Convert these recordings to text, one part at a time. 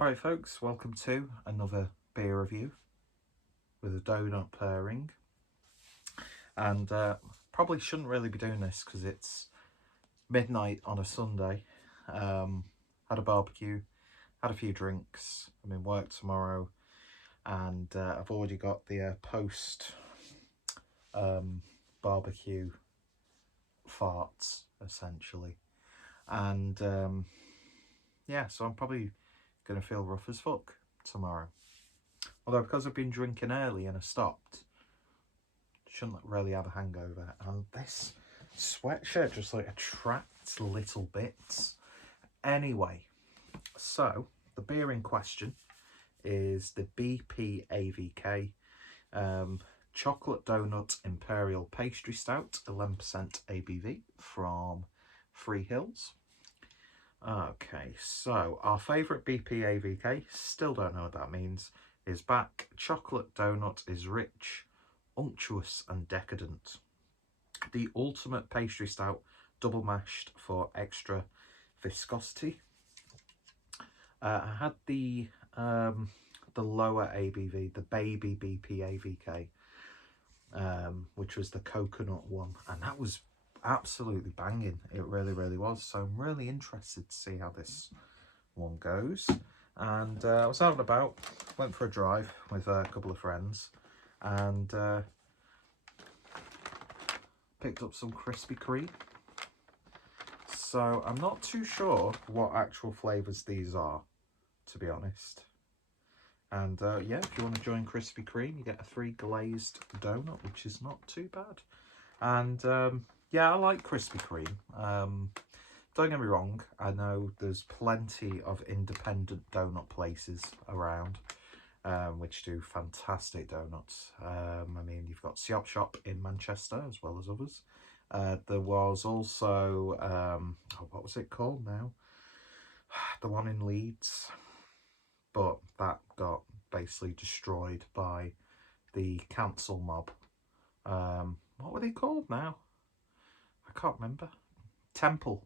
Alright folks, welcome to another beer review with a donut pairing. And probably shouldn't really be doing this because it's midnight on a Sunday. Had a barbecue, had a few drinks, I'm in work tomorrow, and I've already got the post barbecue farts essentially. And yeah, so I'm probably going to feel rough as fuck tomorrow. Although because I've been drinking early and I stopped, shouldn't really have a hangover. And this sweatshirt just like attracts little bits. Anyway, so the beer in question is the БПАВK Chocolate Donut Imperial Pastry Stout, 11% ABV from Free Hills. Okay, so our favourite БПАVK, still don't know what that means, is back. Chocolate donut is rich, unctuous and decadent. The ultimate pastry stout, double mashed for extra viscosity. I had the lower ABV, the baby БПAVK, which was the coconut one, and that was absolutely banging. It really was. So I'm really interested to see how this one goes. And I was out and about, went for a drive with a couple of friends, and picked up some Krispy Kreme. So I'm not too sure what actual flavours these are, to be honest. And yeah, if you want to join Krispy Kreme, you get a 3 glazed donut, which is not too bad. And yeah, I like Krispy Kreme. Don't get me wrong, I know there's plenty of independent donut places around which do fantastic donuts. I mean, you've got Siop Shop in Manchester as well as others. There was also, oh, what was it called now? The one in Leeds. But that got basically destroyed by the cancel mob. What were they called now? I can't remember. Temple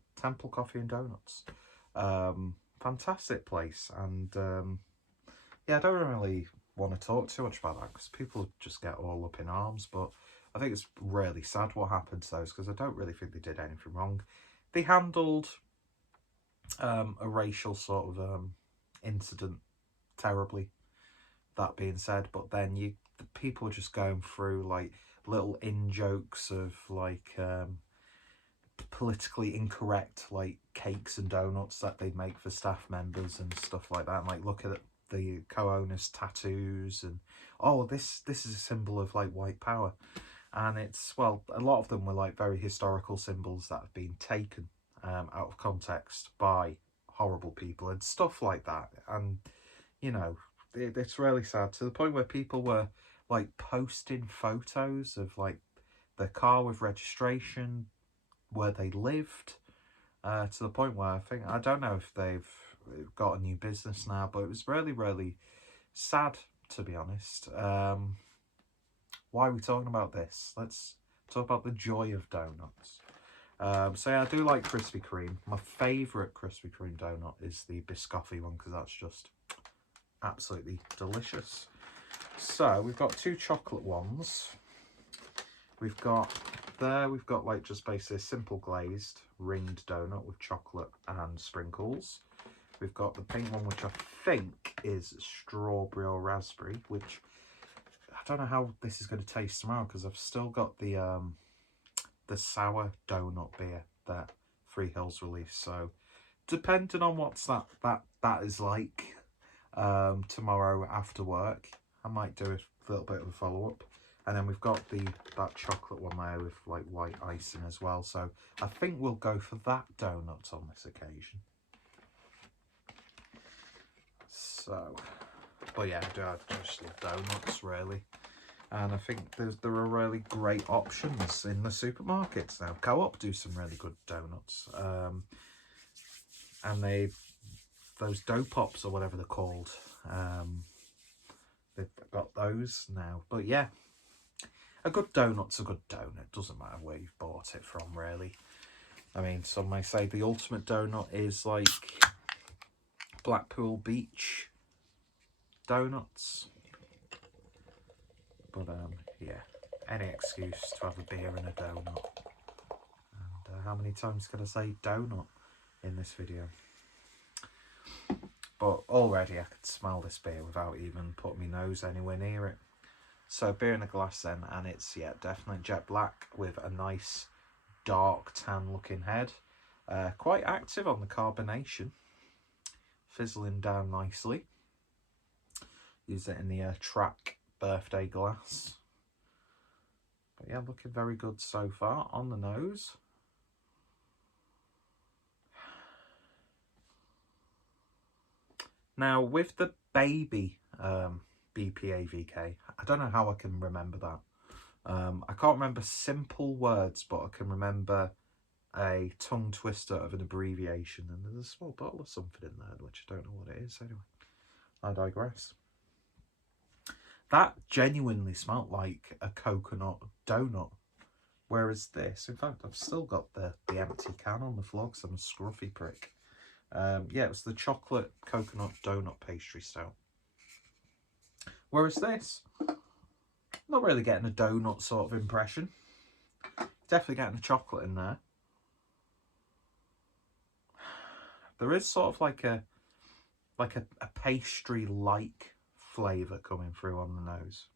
Coffee and Donuts. Fantastic place. And yeah, I don't really want to talk too much about that because people just get all up in arms. But I think it's really sad what happened to those because I don't really think they did anything wrong. They handled a racial sort of incident terribly, that being said. But then the people just going through like little in-jokes of like politically incorrect like cakes and donuts that they make for staff members and stuff like that, and like look at the co-owners' tattoos and oh, this is a symbol of like white power. And it's, well, a lot of them were like very historical symbols that have been taken out of context by horrible people and stuff like that. And you know, it's really sad, to the point where people were like posting photos of like their car with registration, where they lived, to the point where I don't know if they've got a new business now, but it was really sad, to be honest. Why are we talking about this? Let's talk about the joy of donuts. So yeah, I do like Krispy Kreme. My favourite Krispy Kreme donut is the biscotti one because that's just absolutely delicious. So we've got 2 chocolate ones. We've got like just basically a simple glazed ringed donut with chocolate and sprinkles. We've got the pink one, which I think is strawberry or raspberry, which I don't know how this is going to taste tomorrow because I've still got the sour donut beer that Free Hills released. So depending on what's that is like tomorrow after work, I might do a little bit of a follow-up. And then we've got that chocolate one there with like white icing as well. So I think we'll go for that donut on this occasion. So, but yeah, I just love donuts really. And I think there are really great options in the supermarkets now. Co-op do some really good donuts. And those dough pops or whatever they're called, they've got those now. But yeah, a good donut's a good donut. Doesn't matter where you've bought it from, really. I mean, some may say the ultimate donut is like Blackpool Beach donuts. But yeah, any excuse to have a beer and a donut. And how many times can I say donut in this video? But already I could smell this beer without even putting my nose anywhere near it. So beer in a glass then, and it's, yeah, definitely jet black with a nice dark tan looking head. Quite active on the carbonation, fizzling down nicely. Use it in the Track birthday glass. But yeah, looking very good so far on the nose. Now with the baby BPAVK, I don't know how I can remember that. I can't remember simple words, but I can remember a tongue twister of an abbreviation, and there's a small bottle of something in there, which I don't know what it is. Anyway, I digress. That genuinely smelt like a coconut donut, whereas this, in fact, I've still got the empty can on the floor because I'm a scruffy prick. Yeah, it was the chocolate coconut donut pastry stout. Whereas this, not really getting a donut sort of impression. Definitely getting the chocolate in there. There is sort of like a pastry-like flavour coming through on the nose.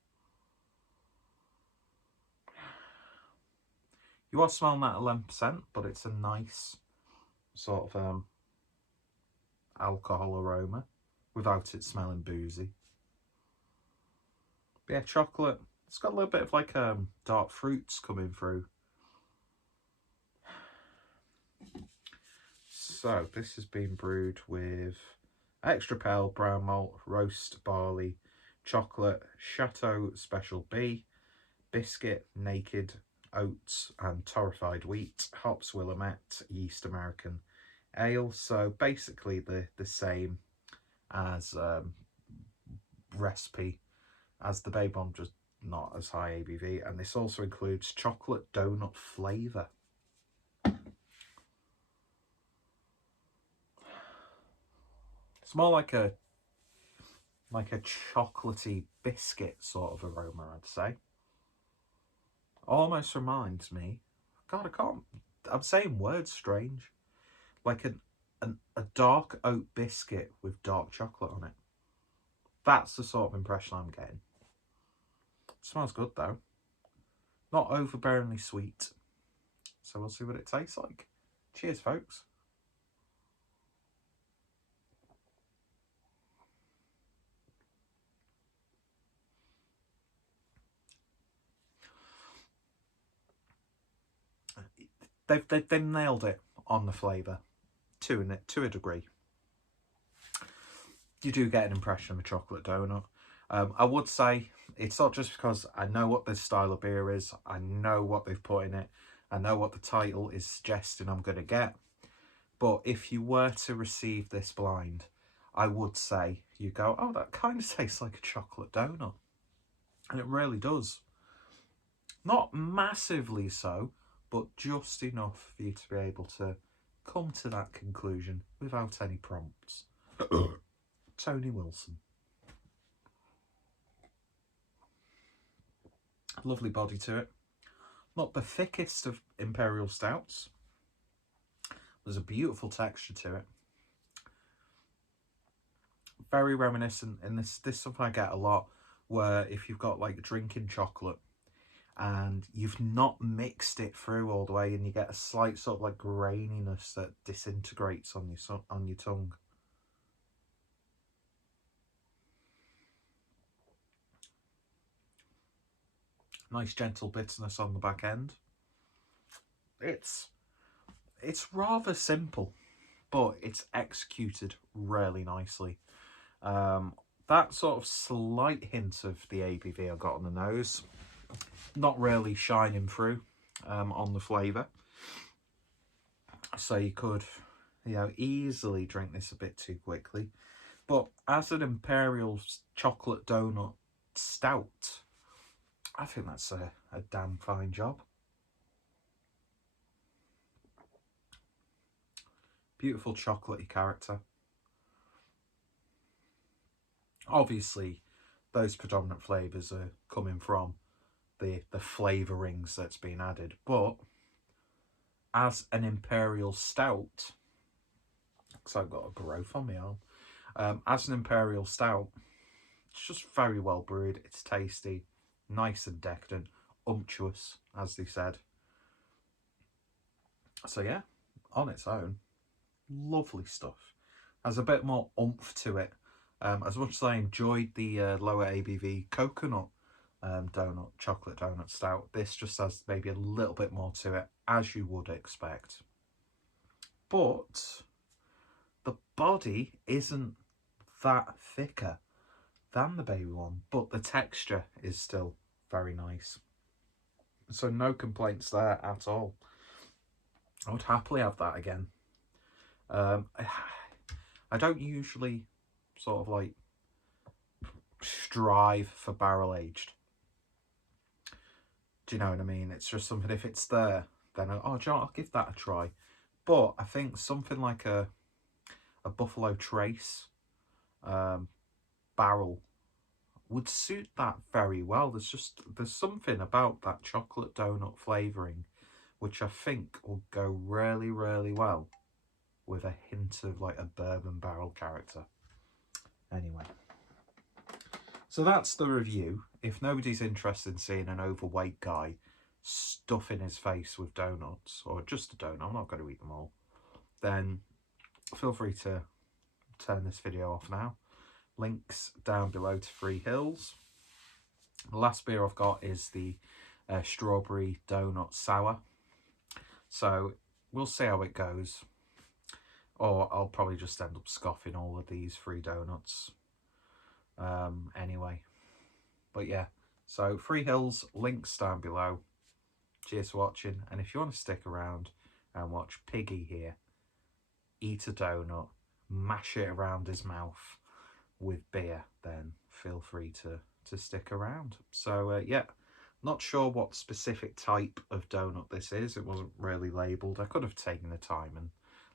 You are smelling that at 11%, but it's a nice sort of alcohol aroma without it smelling boozy. But yeah, chocolate. It's got a little bit of like dark fruits coming through. So this has been brewed with extra pale brown malt, roast barley, chocolate, Chateau Special B, biscuit, naked, oats and torrefied wheat, hops Willamette, yeast American ale. So basically the same as recipe as the Babe Bomb, just not as high ABV. And this also includes chocolate donut flavour. It's more like a chocolatey biscuit sort of aroma, I'd say. Almost reminds me, God, I'm saying words strange. Like a dark oat biscuit with dark chocolate on it. That's the sort of impression I'm getting. It smells good though. Not overbearingly sweet. So we'll see what it tastes like. Cheers, folks. They've nailed it on the flavour to a degree. You do get an impression of a chocolate donut. I would say it's not just because I know what this style of beer is, I know what they've put in it, I know what the title is suggesting I'm going to get. But if you were to receive this blind, I would say you go, oh, that kind of tastes like a chocolate donut. And it really does. Not massively so, but just enough for you to be able to come to that conclusion without any prompts. Tony Wilson. Lovely body to it. Not the thickest of imperial stouts. There's a beautiful texture to it. Very reminiscent, and this is something I get a lot, where if you've got like drinking chocolate and you've not mixed it through all the way, and you get a slight sort of like graininess that disintegrates on your tongue. Nice gentle bitterness on the back end. It's rather simple, but it's executed really nicely. That sort of slight hint of the ABV I got on the nose, not really shining through on the flavour. So you could, easily drink this a bit too quickly. But as an imperial chocolate donut stout, I think that's a damn fine job. Beautiful chocolatey character. Obviously, those predominant flavours are coming from the flavourings that's been added. But as an imperial stout, because I've got a growth on my arm, as an imperial stout, it's just very well brewed. It's tasty, nice and decadent, umptuous, as they said. So yeah, on its own, lovely stuff. Has a bit more oomph to it. As much as I enjoyed the lower ABV coconut chocolate donut stout, this just has maybe a little bit more to it, as you would expect. But the body isn't that thicker than the baby one, but the texture is still very nice. So no complaints there at all. I would happily have that again. I don't usually sort of like strive for barrel aged. Do you know what I mean? It's just something, if it's there, then I'll give that a try. But I think something like a Buffalo Trace barrel would suit that very well. There's something about that chocolate donut flavouring which I think will go really, really well with a hint of like a bourbon barrel character. Anyway, so that's the review. If nobody's interested in seeing an overweight guy stuffing his face with donuts, or just a donut, I'm not going to eat them all, then feel free to turn this video off now. Links down below to Free Hills. The last beer I've got is the strawberry donut sour. So we'll see how it goes. Or I'll probably just end up scoffing all of these free donuts. Anyway. But yeah. So Free Hills, links down below. Cheers for watching. And if you want to stick around and watch Piggy here eat a donut, mash it around his mouth with beer, then feel free to stick around. So yeah, not sure what specific type of donut this is. It wasn't really labelled. I could have taken the time and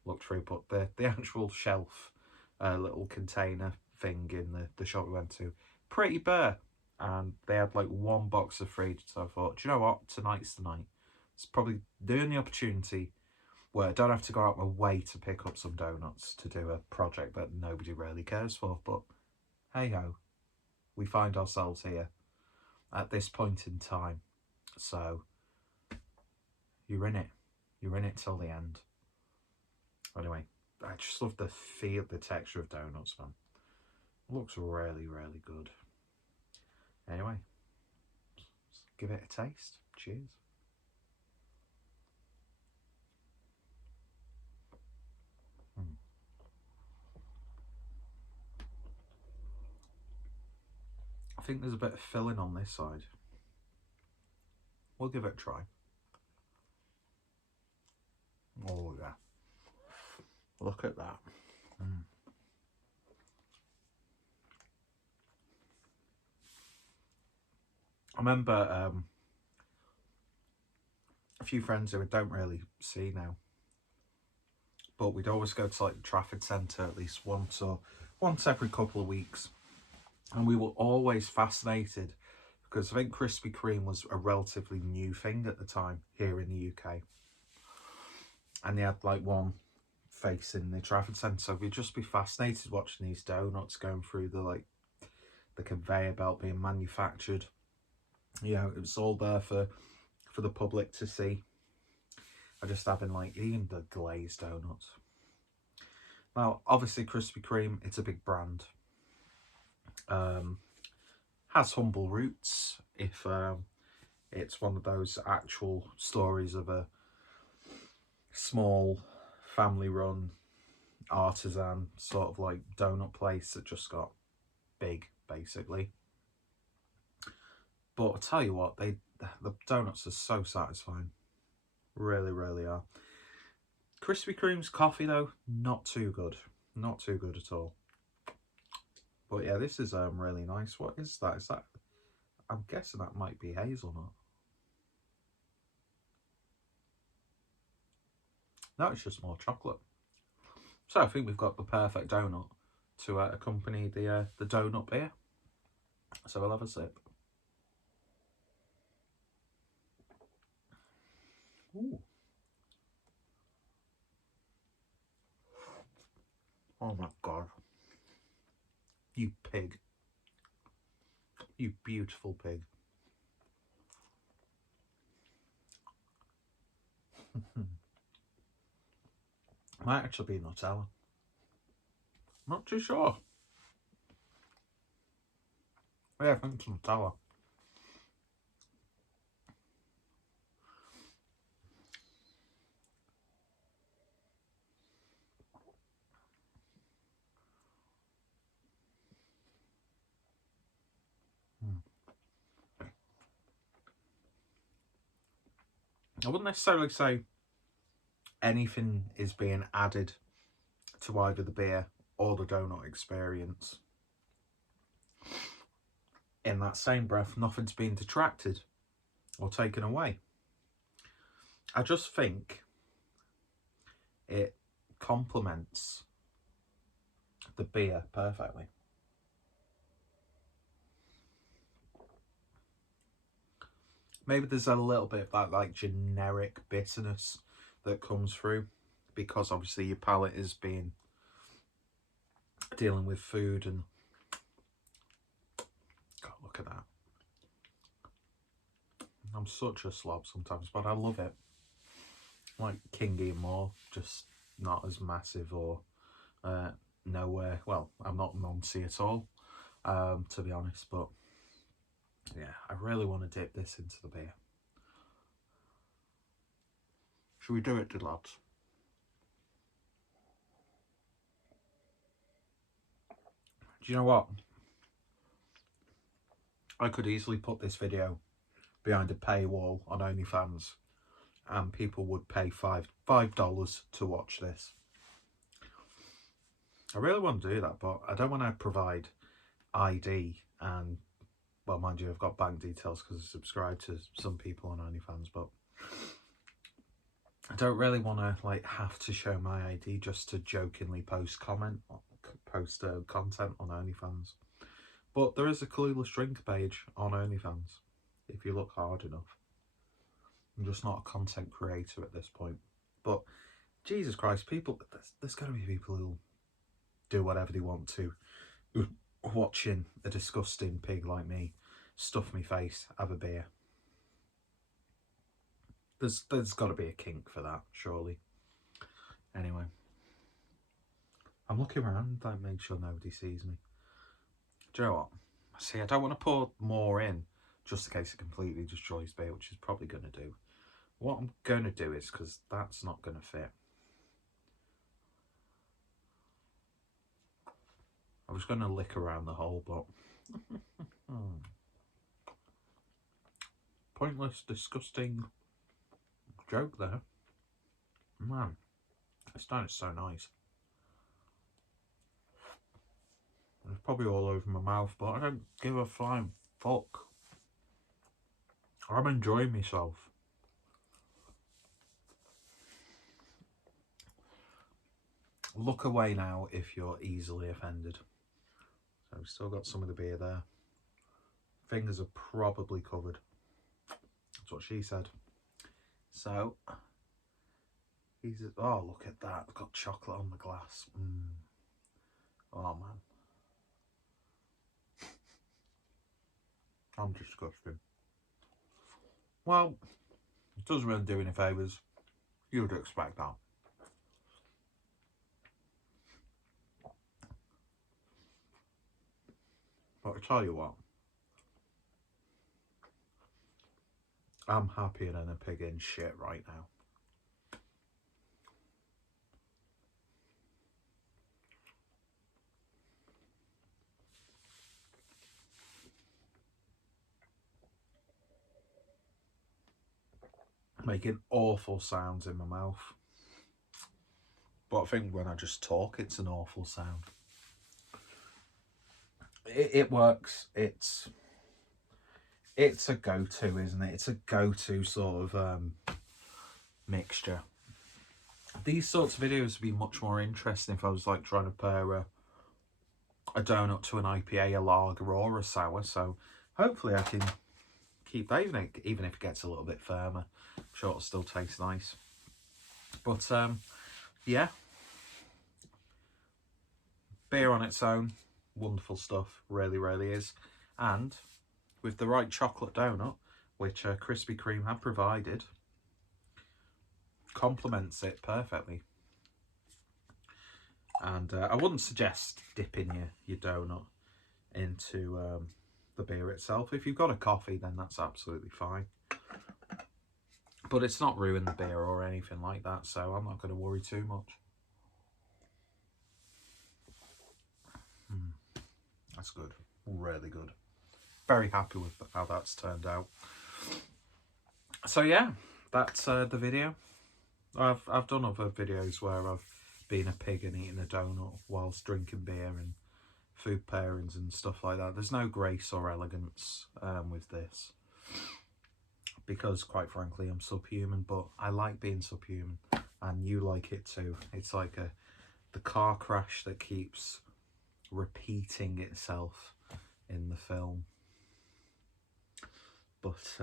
looked through, but the actual shelf little container thing in the shop we went to, pretty bare, and they had like one box of free. So I thought, do you know what, tonight's the night. It's probably the only opportunity where I don't have to go out my way to pick up some donuts to do a project that nobody really cares for. But hey ho, we find ourselves here at this point in time. So you're in it. You're in it till the end. Anyway, I just love the feel, the texture of donuts, man. It looks really, really good. Anyway, give it a taste. Cheers. I think there's a bit of filling on this side. We'll give it a try. Oh yeah. Look at that. I remember a few friends who I don't really see now, but we'd always go to like the Trafford Centre at least once every couple of weeks, and we were always fascinated because I think Krispy Kreme was a relatively new thing at the time here in the UK, and they had like one face in the Trafford Centre, so we'd just be fascinated watching these donuts going through the conveyor belt being manufactured. You know, it was all there for the public to see. I just having like even the glazed donuts. Now, obviously, Krispy Kreme, it's a big brand. Has humble roots. If it's one of those actual stories of a small family-run artisan sort of like donut place that just got big, basically. But I'll tell you what, the donuts are so satisfying. Really, really are. Krispy Kreme's coffee, though, not too good. Not too good at all. But yeah, this is really nice. What is that? Is that? I'm guessing that might be hazelnut. No, it's just more chocolate. So I think we've got the perfect donut to accompany the donut beer. So we'll have a sip. Ooh. Oh my God. You pig. You beautiful pig. Might actually be Nutella. Not too sure. Yeah, I think it's Nutella. I wouldn't necessarily say anything is being added to either the beer or the donut experience. In that same breath, nothing's being detracted or taken away. I just think it complements the beer perfectly. Maybe there's a little bit of that like generic bitterness that comes through because obviously your palate is dealing with food, and God, look at that. I'm such a slob sometimes, but I love it. Like Kingy and more, just not as massive or nowhere. Well, I'm not Monty at all, to be honest, but yeah, I really want to dip this into the beer. Should we do it, lads? Do you know what? I could easily put this video behind a paywall on OnlyFans and people would pay $5 to watch this. I really want to do that, but I don't want to provide ID and, well, mind you, I've got bank details because I subscribe to some people on OnlyFans, but I don't really want to like have to show my ID just to jokingly post content on OnlyFans. But there is a clueless drink page on OnlyFans if you look hard enough. I'm just not a content creator at this point. But Jesus Christ, people, there's got to be people who'll do whatever they want to watching a disgusting pig like me stuff me face, have a beer. There's got to be a kink for that, surely. Anyway, I'm looking around, like, make sure nobody sees me. Do you know what? See, I don't want to pour more in just in case it completely destroys beer, which is probably going to do. What I'm going to do is, because that's not going to fit, I was going to lick around the hole, but pointless, disgusting joke there. Man, this time is so nice. It's probably all over my mouth, but I don't give a flying fuck. I'm enjoying myself. Look away now if you're easily offended. So we've still got some of the beer there. Fingers are probably covered. That's what she said. So, oh, look at that. I've got chocolate on the glass. Oh, man. I'm disgusting. Well, it doesn't really do any favours. You would expect that. But I tell you what, I'm happier than a pig in shit right now. Making awful sounds in my mouth. But I think when I just talk, it's an awful sound. It works. It's a go-to, isn't it? It's a go-to sort of mixture. These sorts of videos would be much more interesting if I was like trying to pair a donut to an IPA, a lager or a sour. So hopefully I can keep that, even if it gets a little bit firmer. I'm sure it'll still taste nice. But yeah, beer on its own, wonderful stuff, really, really is. And with the right chocolate donut, which Krispy Kreme have provided, complements it perfectly. And I wouldn't suggest dipping your donut into the beer itself. If you've got a coffee, then that's absolutely fine. But it's not ruined the beer or anything like that, so I'm not going to worry too much. That's good. Really good. Very happy with how that's turned out. So yeah, that's the video. I've done other videos where I've been a pig and eaten a donut whilst drinking beer and food pairings and stuff like that. There's no grace or elegance with this, because quite frankly I'm subhuman, but I like being subhuman and you like it too. It's like the car crash that keeps repeating itself in the film. But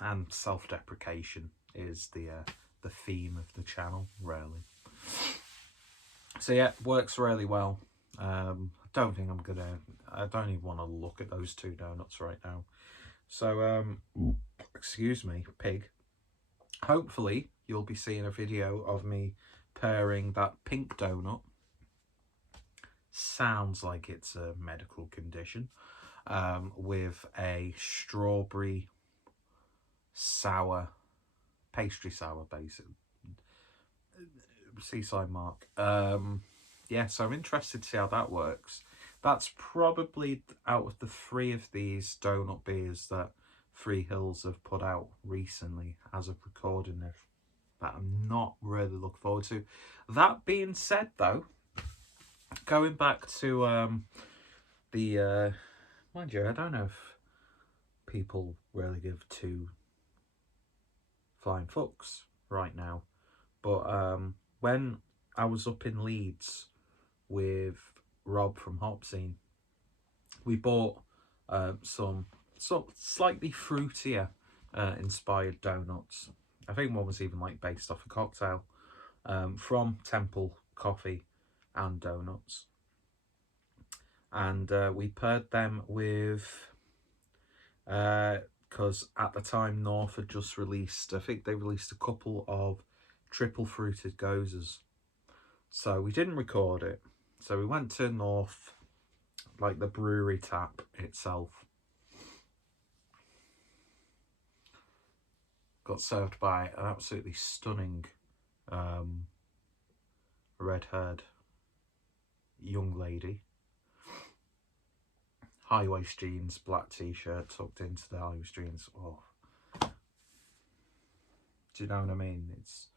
and self-deprecation is the theme of the channel, really. So yeah, works really well. I don't even want to look at those two donuts right now. So excuse me, pig. Hopefully you'll be seeing a video of me pairing that pink donut, sounds like it's a medical condition, with a strawberry sour, pastry sour, basically. Seaside Mark. Yeah, so I'm interested to see how that works. That's probably, out of the three of these donut beers that Three Hills have put out recently as of recording this, that I'm not really looking forward to. That being said, though, going back to mind you, I don't know if people really give two flying fucks right now, but when I was up in Leeds with Rob from Hop Scene, we bought some slightly fruitier inspired donuts. I think one was even like based off a cocktail, from Temple Coffee and Donuts. And we paired them with, because at the time North had just released, I think they released a couple of triple fruited gozers. So we didn't record it. So we went to North, like the brewery tap itself. Got served by an absolutely stunning red-haired young lady. High-waist jeans, black t-shirt tucked into the high-waist jeans. Oh. Do you know what I mean? It's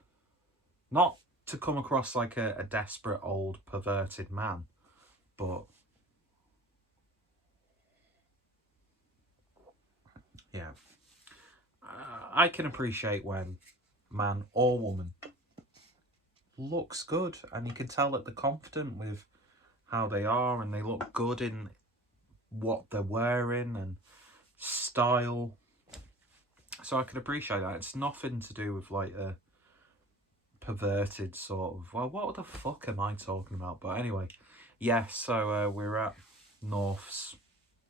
not to come across like a desperate old perverted man, but yeah, I can appreciate when man or woman looks good, and you can tell that they're confident with how they are, and they look good in what they're wearing and style. So I can appreciate that. It's nothing to do with like a perverted sort of, well, what the fuck am I talking about? But anyway, yeah, so we're at North's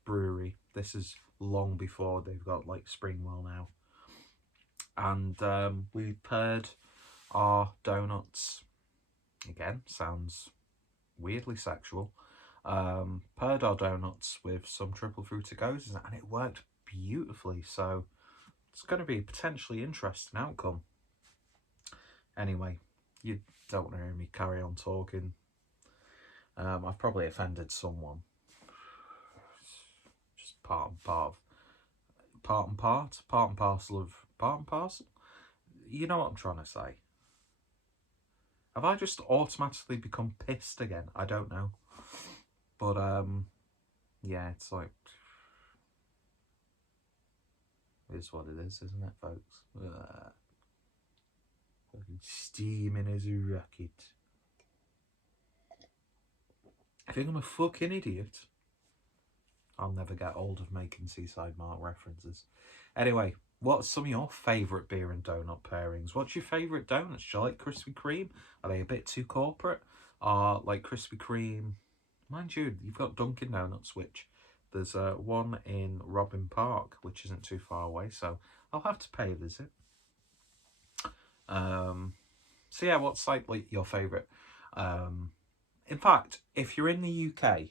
brewery. This is long before they've got like Springwell now. And we paired our donuts, again, sounds weirdly sexual, paired our donuts with some triple fruited gozers, and it worked beautifully. So it's going to be a potentially interesting outcome. Anyway, you don't want to hear me carry on talking. I've probably offended someone. Just part and parcel. You know what I'm trying to say. Have I just automatically become pissed again? I don't know. But yeah, it's like, it is what it is, isn't it, folks? Fucking steaming as a rocket. I think I'm a fucking idiot. I'll never get old of making Seaside Mark references. Anyway, what's some of your favourite beer and donut pairings? What's your favourite donuts? Do you like Krispy Kreme? Are they a bit too corporate? Like Krispy Kreme... Mind you, you've got Dunkin' Donuts, which there's one in Robin Park, which isn't too far away, so I'll have to pay a visit. So yeah, what's like your favourite? In fact, if you're in the UK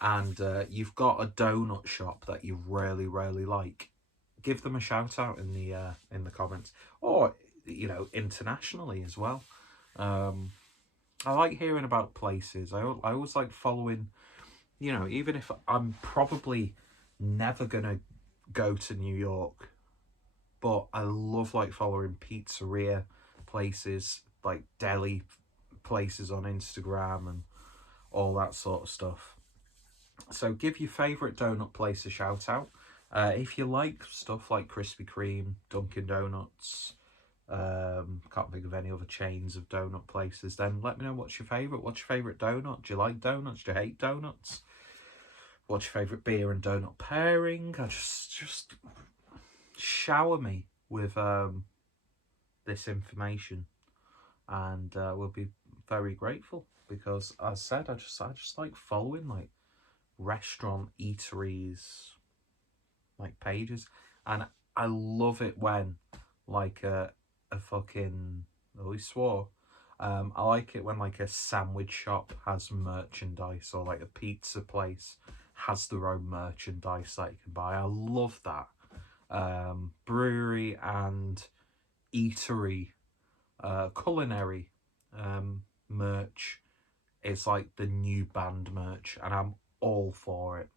and you've got a donut shop that you really, really like, give them a shout out in the comments, or you know, internationally as well. I like hearing about places. I always like following, you know, even if I'm probably never gonna go to New York, but I love like following pizzeria places, like deli places on Instagram and all that sort of stuff. So give your favourite donut place a shout out. If you like stuff like Krispy Kreme, Dunkin' Donuts, can't think of any other chains of donut places, then let me know what's your favourite. What's your favourite donut? Do you like donuts? Do you hate donuts? What's your favourite beer and donut pairing? Just shower me with this information, and we'll be very grateful, because as I said, I just like following like restaurant eateries like pages, and I love it when like a fucking, oh, he swore. I like it when like a sandwich shop has merchandise, or like a pizza place has their own merchandise that you can buy. I love that. Brewery and eatery, culinary merch is like the new band merch, and I'm all for it.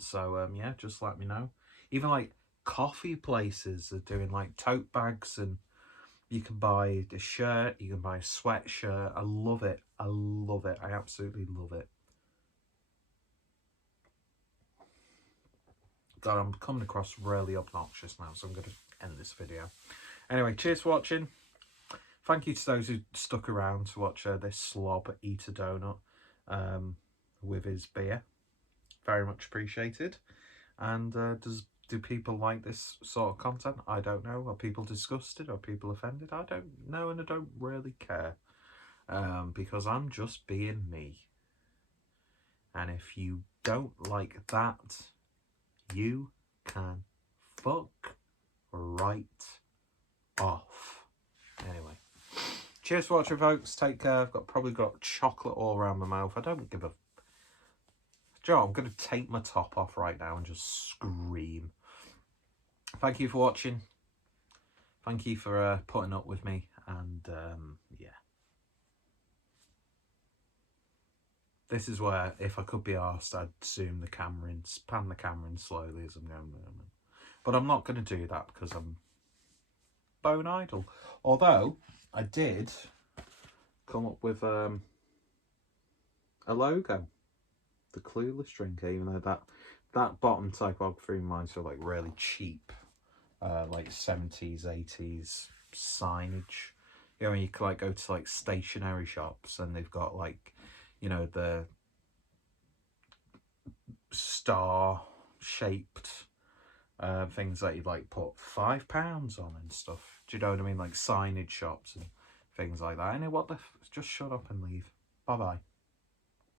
So yeah, just let me know. Even like coffee places are doing like tote bags, and you can buy a shirt, you can buy a sweatshirt. I love it. I love it. I absolutely love it. God, I'm coming across really obnoxious now, so I'm going to end this video. Anyway, cheers for watching. Thank you to those who stuck around to watch this slob eat a donut with his beer. Very much appreciated. And do people like this sort of content? I don't know. Are people disgusted? Are people offended? I don't know, and I don't really care, because I'm just being me. And if you don't like that, you can fuck right off. Anyway, cheers for watching, folks. Take care. I've probably got chocolate all around my mouth. I don't give a... Joe, I'm going to take my top off right now and just scream. Thank you for watching. Thank you for putting up with me. And yeah. This is where, if I could be arsed, I'd zoom the camera in, pan the camera in slowly as I'm going. But I'm not going to do that because I'm bone idle. Although, I did come up with a logo. The Clueless drinker, even though that bottom typography reminds me of like really cheap like 70s 80s signage. You know, when you like go to like stationery shops and they've got like, you know, the star shaped things that you'd like put £5 on and stuff. Do you know what I mean? Like signage shops and things like that. And what the just shut up and leave. Bye bye.